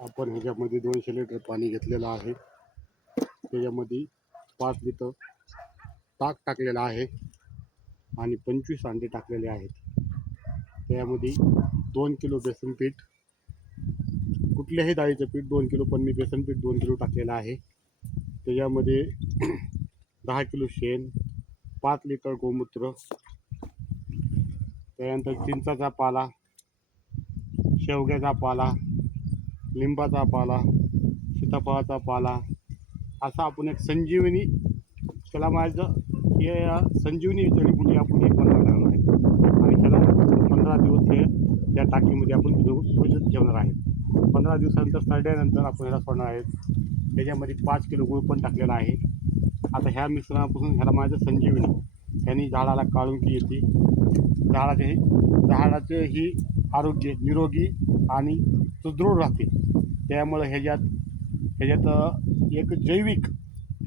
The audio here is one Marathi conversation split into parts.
आपण ह्याच्यामध्ये 200 लिटर पाणी घेतलेलं आहे. त्याच्यामध्ये 5 लिटर ताक टाकलेलं आहे आणि 25 अंडे टाकलेले आहेत. त्यामध्ये 2 किलो बेसन पीठ, कुठल्याही डाळीचं पीठ 2 किलो, पण मी बेसन पीठ 2 किलो टाकलेलं आहे. त्याच्यामध्ये 10 किलो शेण, 5 लिटर गोमूत्र, त्यानंतर चिंचाचा पाला, शेवग्याचा पाला, लिंबाचा पाला, सीताफळाचा पाला, असा आपण एक संजीवनी, त्याला माझं हे संजीवनी जडीबुटी आपण एक बनवणार आहे आणि त्याला 15 दिवस हे त्या टाकीमध्ये आपण भिजत ठेवणार आहे. 15 दिवसानंतर सरड्यानंतर आपण ह्याला सोडणार आहे. त्याच्यामध्ये 5 किलो गूळ पण टाकलेला आहे. आता ह्या मिश्रणापासून ह्याला माझं संजीवनी, ह्यानी झाडाला काळुंकी येते, झाडाचे ही आरोग्य निरोगी आणि सुदृढ राहते. त्यामुळे ह्याच्यात एक जैविक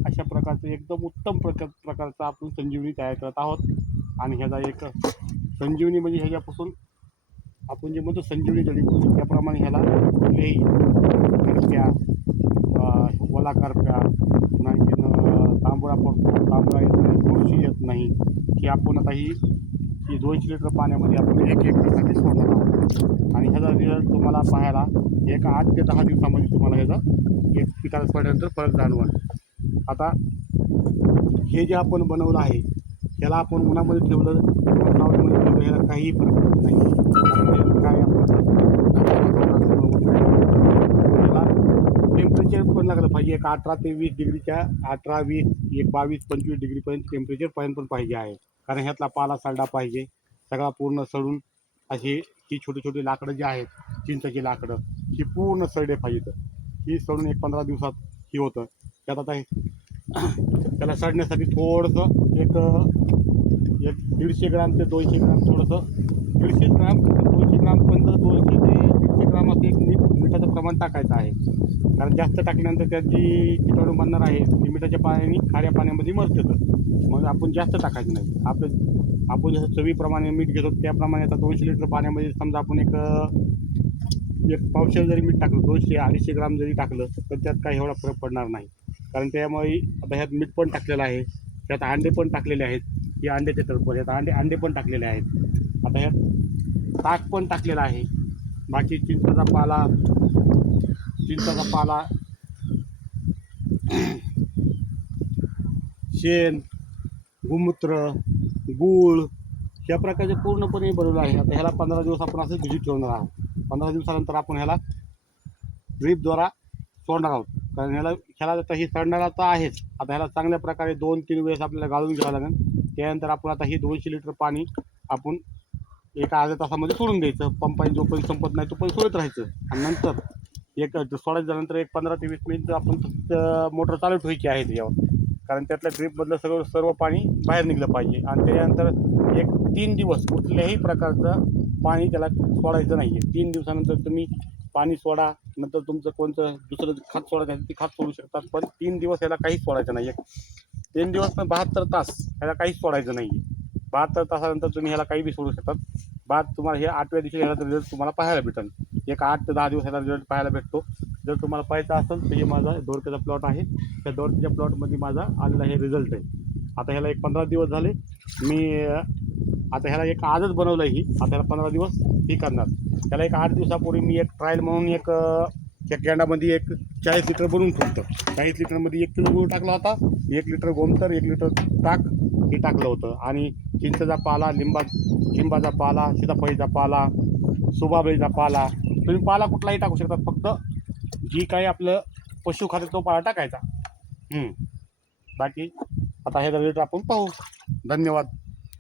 अशा प्रकारचं एकदम उत्तम प्रकारचा आपण संजीवनी तयार करत आहोत. आणि ह्याचा एक संजीवनी म्हणजे ह्याच्यापासून आपण जे म्हणतो संजीवनी जडीबुटी, त्याप्रमाणे ह्याला कुठलेही करप्या, ओला करप्या, आणखीन तांबळा पडतो, तांबळा येत नाही, बुरशी येत नाही. की आपण आता ही 200 लिटर पाण्यामध्ये आपण 1 एकरसाठी सोडणार आहोत. आणि ह्याचा रिझल्ट तुम्हाला पाहायला एक 8 ते 10 दिवसामध्ये तुम्हाला ह्याचा एक पिकाला सोडल्यानंतर फरक जाणवल. आता हे जे आपण बनवलं आहे ह्याला आपण उन्हामध्ये ठेवलं किंवा सावलीमध्ये ठेवलं, ह्याला काहीही फरक पडत नाही. काय ह्याला टेम्परेचर पण लागलं पाहिजे, एक 18 ते 20 डिग्रीच्या, 18, 20, एक 22, 25 डिग्रीपर्यंत टेम्परेचर पण पाहिजे आहे. कारण ह्यातला पाला सडला पाहिजे, सगळा पूर्ण सडून अशी ही छोटी छोटी लाकडं जी आहेत, चिंचेची लाकडं, ही पूर्ण सडले पाहिजेत. ही सडून एक 15 दिवसात ही होतं. त्यात आता त्याला सडण्यासाठी थोडंसं एक 150 ग्राम ते 200 ग्राम, थोडंसं 150 ग्राम 200 ग्रामपर्यंत, 200 ते 150 ग्राम असं एक मिठाचं प्रमाण टाकायचं आहे. कारण जास्त टाकल्यानंतर त्यात जी किटाणू बनणार आहे ती मिठाच्या पाण्याने खाऱ्या पाण्यामध्ये मरतात. मग आपण जास्त टाकायचं नाही. आपण जसं चवीप्रमाणे मीठ घेतो त्याप्रमाणे आता 200 लिटर पाण्यामध्ये समजा आपण एक पावशेर जरी मीठ टाकलं, 200-250 ग्राम जरी टाकलं तर त्यात काही एवढा फरक पडणार नाही. कारण त्यामुळे आता ह्यात मीठ पण टाकलेलं आहे, त्यात अंडे पण टाकलेले आहेत. हे अंड्याचे तळपड, यात अंडे पण टाकलेले आहेत. आता ह्यात ताक पण टाकलेलं आहे. बाकी चिंचाचा पाला, शेण, गोमूत्र, गूळ, ह्या प्रकारचे पूर्णपणे बनवलं आहे. आता ह्याला 15 दिवस आपण असं भिजत ठेवणार आहोत. 15 दिवसानंतर आपण ह्याला ड्रीपद्वारा सोडणार आहोत. कारण ह्याला आता ही सडणारा तर आहेच. आता ह्याला चांगल्या प्रकारे 2-3 वेळेस आपल्याला गाळून घ्यावं लागेल. त्यानंतर आपण आता ही 200 लिटर पाणी आपण एका अर्ध्या तासामध्ये सोडून द्यायचं. पंपाने जोपर्यंत संपत नाही तोपर्यंत सोडत राहायचं. आणि नंतर सोडायच्यानंतर एक 15 ते 20 मिनिट आपण फक्त मोटर चालू ठेवायची आहे त्याच्यावर. कारण त्यातल्या ड्रीपमधलं सर्व पाणी बाहेर निघलं पाहिजे. आणि त्याच्यानंतर एक 3 दिवस कुठल्याही प्रकारचं पाणी त्याला सोडायचं नाही आहे. 3 दिवसानंतर तुम्ही पाणी सोडा, नंतर तुमचं कोणतं दुसरं खत सोडायचं आहे ते खत सोडू शकतात. पण 3 दिवस ह्याला काहीच सोडायचं नाही आहे. 3 दिवस पण 72 तास ह्याला काहीच सोडायचं नाही आहे. 72 तासानंतर तुम्ही ह्याला काही बी सोडू शकतात. बाद तुम्हाला हे 8व्या दिवशी ह्याला रिझल्ट तुम्हाला पाहायला भेटेल. एक 8 ते 10 दिवस ह्याला रिझल्ट पाहायला भेटतो. जर तुम्हाला पाहायचं असेल तर हे माझा दोडक्याचा प्लॉट आहे. त्या दोडक्याच्या प्लॉटमध्ये माझा आलेला हे रिझल्ट आहे. आता ह्याला एक 15 दिवस झाले. मी आता ह्याला एक आजच बनवलं ही. आता ह्याला 15 दिवस ही करणार. त्याला एक 8 दिवसापूर्वी मी एक ट्रायल म्हणून एक कॅन्डामध्ये एक 40 लिटर बनवून ठेवतं. 40 लिटरमध्ये 1 किलो गूळ टाकला होता, 1 लिटर गोमूत्र, 1 लिटर ताक हे टाकलं होतं. आणि चिंचेचा पाला, लिंबाचा पाला, सीताफळीचा पाला, सुबाबळीचा पाला, तुम्ही पाला कुठलाही टाकू शकता. फक्त जी काही आपलं पशु खाते तो पाला टाकायचा. बाकी आता हे रिझल्ट आपण पाहू. धन्यवाद.